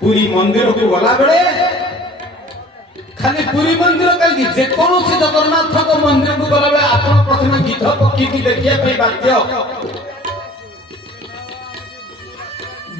पुरी मंदिर को गला बेले खाली पुरी मंदिर कहीं जेकोसी जगन्नाथ को मंदिर को गला बेले आप प्रथम गिद्ध पक्षी की देखिए बाध्य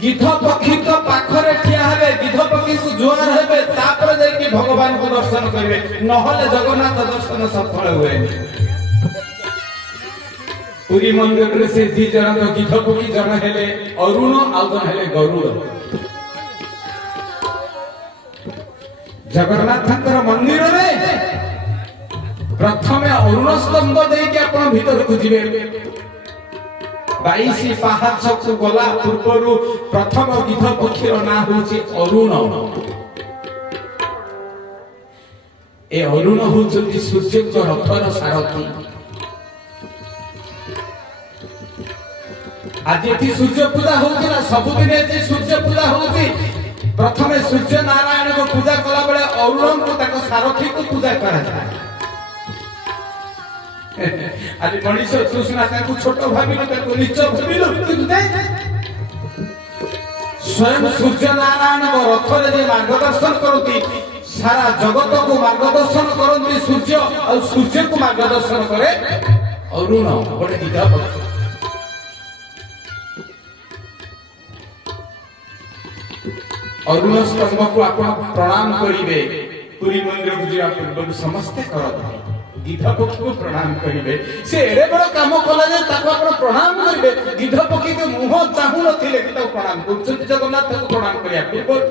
गिद्ध पक्षी तो पाखरे ठिया हेबे गिद्ध पक्षी को जुआर हेबे तापर जाई भगवान को दर्शन करिवे नहले जगन्नाथ दर्शन सफल हुएनी पुरी मंदिर रे से दी जन गिद्ध पक्षी जन हेले अरुण आउ जन हेले गरुड़ जगन्नाथंकर मंदिर रे प्रथमे अरुण स्तंभ देई के अपन भीतर को जिवे 22 पाहाच को गला पूर्वरु प्रथम गिद्ध पक्षी रो ना होची अरुण ए अरुण होचंती सूर्य को रथर सारथी आज एठी सूर्य पूजा होउतिला सबुदिन एठी सूर्य पूजा होउति प्रथमे सूर्य नारायण को पूजा कला बेले अरुण को ताको सारथी को पूजा करा जाय आज मनीष तुसना ताको छोट भाबिलो ताको नीच भाबिलो किंतु दे स्वयं सूर्य नारायण को रथ रे मार्गदर्शन करती सारा जगत को मार्गदर्शन करती सूर्य और सूर्य को मार्गदर्शन करे अरुण बड़े गिद्ध पक्षी अरुण स्तंभ को आप प्रणाम करिवे पुरी मंदिर को जिया पूर्व समस्त करत गिद्ध पक्षी को प्रणाम करिवे से एरे बड़ काम कला जे ताको आप प्रणाम करिवे गिद्ध पक्षी के मुंह चाहू नथिले कि ताको प्रणाम करछन जगन्नाथ को प्रणाम करिया पूर्व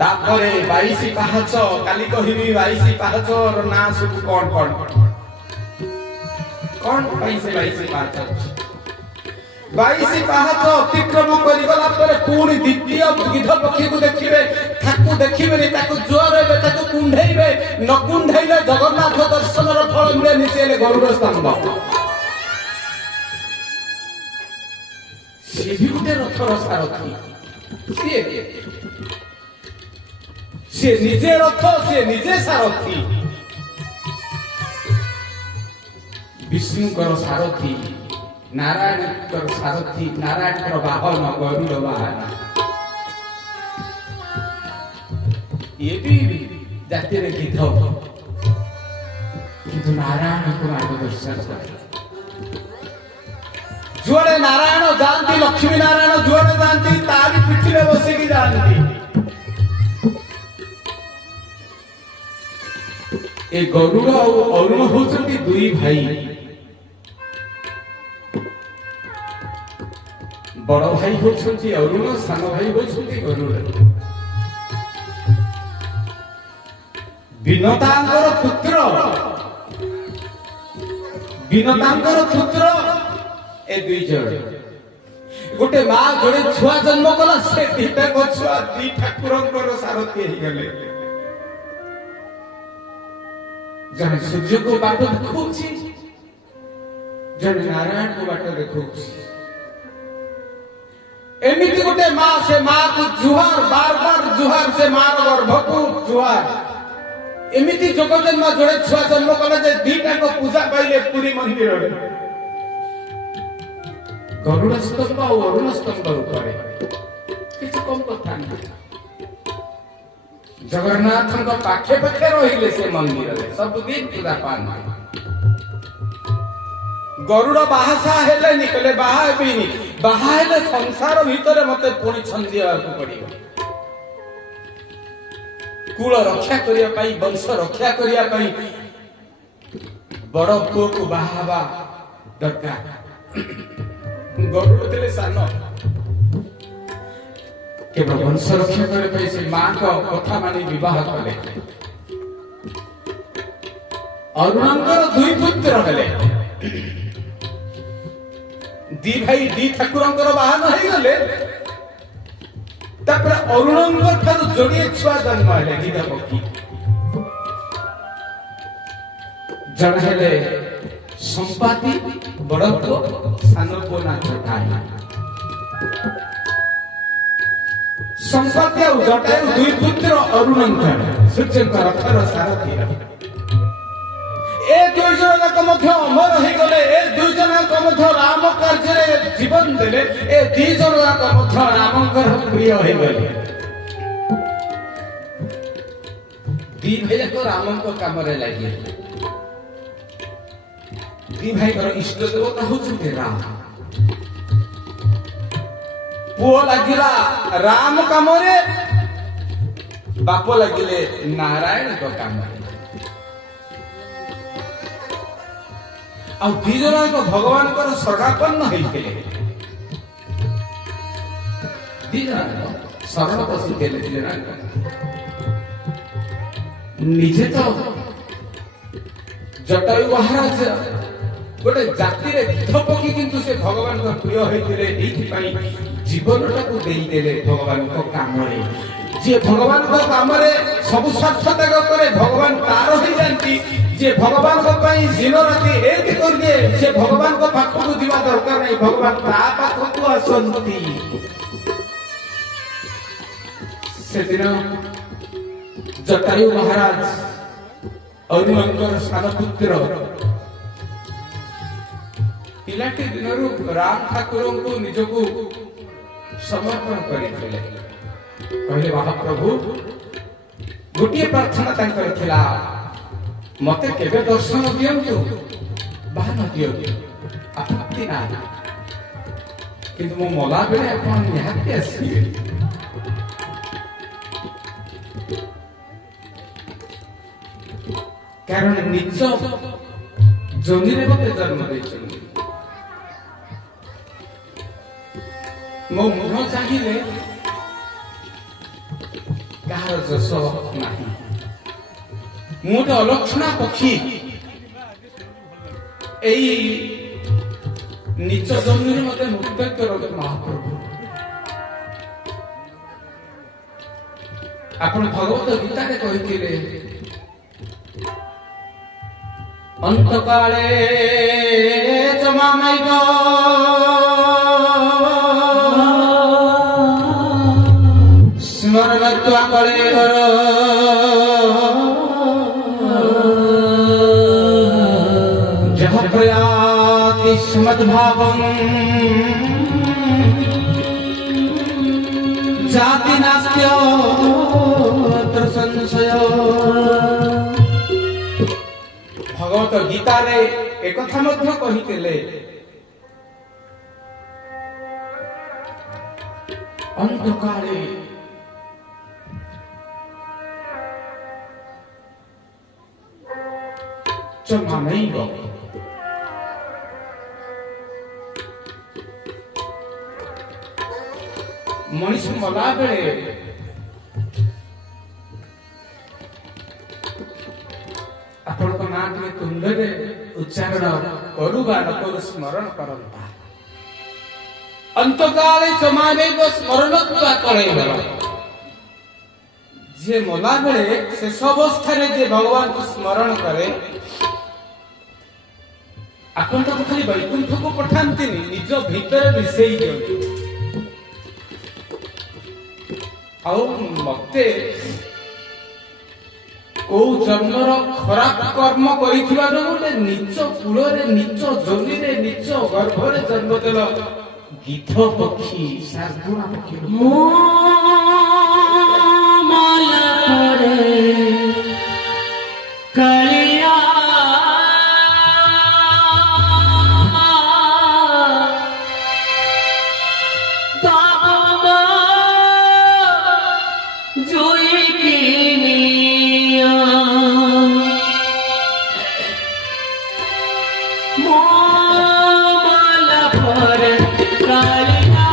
तापरे 22 पाहाच काली कहिबी 22 पाहाच रो ना सब कोन पई से 22 पाहाच 22 पाहाच अतिक्रम करि गला पर पूर्ण द्वितीय गिद्ध पक्षी को देखिबे ताकू देखिबे नि ताकू जोर हेबे ताकू कुंढैबे न कुंढैले जगन्नाथ दर्शन रो फल मिले निसेले गरुड़ स्तंभ से भी गुटे रथर सारथी से निजे रथ से निजे सारथी विष्णु कर सारथी नारायण कर सारथी नारायण कर वाहन गरुड़ वाहन ये भी जाति रे गिद्ध किंतु नारायण को मार्गदर्शन करे जुआड़े नारायण जानती लक्ष्मी नारायण जुआड़े जानती तारी पिठी रे बसी की जानती ए गरुड़ और अरुण होचंती दुई भाई बड़ भाई होचंती अरुण सान भाई होचंती गरुड़ विनतांकर पुत्र ए दुई जण गोटे मां जोड़े छुआ जन्म कला से दीटा को छुआ दी ठाकुरंकर सारथी ही गले जने सूर्य को बाट देखौछि जने नारायण को बाट देखौछि एमिति गोटे मां से मां को जुहार बार बार जुहार से मां गर्भ को जुहार एमिति जोग जन्म जोड़े छुआ जन्म कले जे दीटा को पूजा पाइले पुरी मंदिर रे गरुड़ स्तंभ और अरुण स्तंभ ऊपर किछ कम कथा नहीं जगन्नाथ को पाखे पाखे रहिले से मंदिर रे सब दिन पूजा पान गरुड़ बाहासा हेले निकले बाहा हेबिनी बाहा हेले संसार भीतर मते पुणी छंदिया को पड़ियो कुल रक्षा करिया पाई वंश रक्षा करिया पाई बड़ पुओ को बाहाबा दरकार गरुड़ देले सानो केवल वंश रक्षा करे पाई से मां को कथा मानी विवाह कले अरुणंकर दुई पुत्र हेले दी भाई दी ठाकुरंकर बाहन हो गले तापर अरुणंकर ठार जोड़िए छुआ जन्म हेले गिद्ध पक्षी जन हेले संपाति बड़ पुओ सान पुओ ना जटायु संपाति और जटायु दुई पुत्र अरुणंकर सूर्यंकर रथर सारथी ए दुई जण जनक मध्य अमर हो गले ए दुई जनक मध्य राम कार्य जीवन देले ए दी जनक मध्य रामकर प्रिय हो गले दी भाई को राम को काम रे लागे दी भाई कर इष्ट देवता होचते राम पुओ लागिला राम काम रे बाप लागिले नारायण को काम रे आ दी जनक भगवान को शरणापन्न होइथिले दी जनक शरण पशु केले राम निजे तो जटायु महाराज गोटे जाति रे गिद्ध पक्षी किंतु से भगवान को प्रिय होइथिले एथि पई जीवनटा को देई देले भगवान को काम रे जे भगवान को काम रे सब स्वार्थ त्याग करे भगवान तार होई जानती जे भगवान को पई दिन राति एक कर दे से भगवान को पाख को दिवा दरकार नहीं भगवान ता पाख को आसंती से दिन जटायु महाराज हनुमंतर सान पुत्र पिलाटी दिनरु राम ठाकुर को निजको समर्पण करिथिले कहले महाप्रभु गोटिए प्रार्थना तांकर थिला मते केबे दर्शन दियंतु बाहन दियंतु आपत्ति ना किंतु मो मला बेले आपण निहाती आसीबे कारण निज जोनिरे मते जन्म देछन मो मुह चाहिए कहार जस नाही मोटे अलक्षणा पक्षी एई निज जमीन मते मुक्त कर महाप्रभु आपण भगवत गीता के कहिथिले अंतकाले जमामैग स्मरणत्वा कले घर जह प्रयाति स्मद्भावं जाति नास्त्य संशय भगवत गीता रे एक कथा मध्य कहितेले अंधकारे जमा नहीं गो मनुष्य मला बेले आपण को नाम के तुंडरे उच्चारण करूबा न करू स्मरण करंता अंतकाले जमावे को स्मरण का करेबा जे मला बेले शेष अवस्था रे जे भगवान को स्मरण करे आपण तो खाली वैकुंठ को पठांतिनी निज भीतर मिसेई दियंतु आ मते को जन्मर खराब कर्म करिथिबा गोटे नीच कूल रे नीच जमी रे नीच गर्भ रे जन्म देल गिद्ध पक्षी साधुना पक्षी मो माया रे कालिया ताबा जोई किनिया मो माला पर कालिया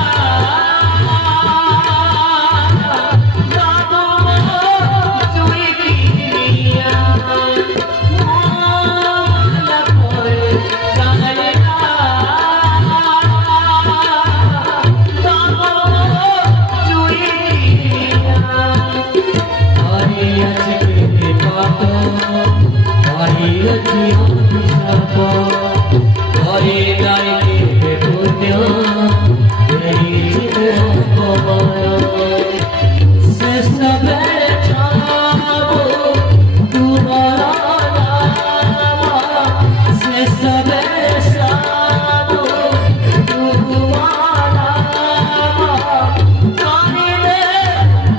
सबे साधु तुम्हारा काने में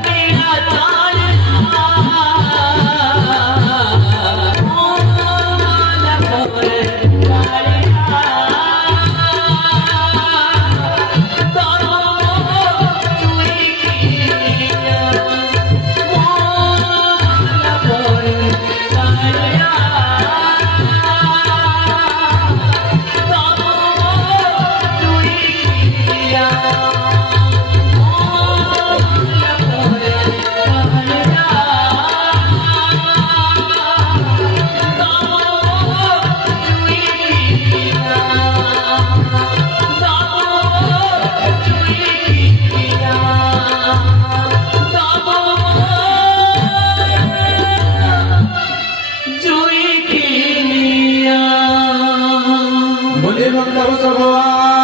मेरा ताला माला पर कालिया बोले भक्त भगवान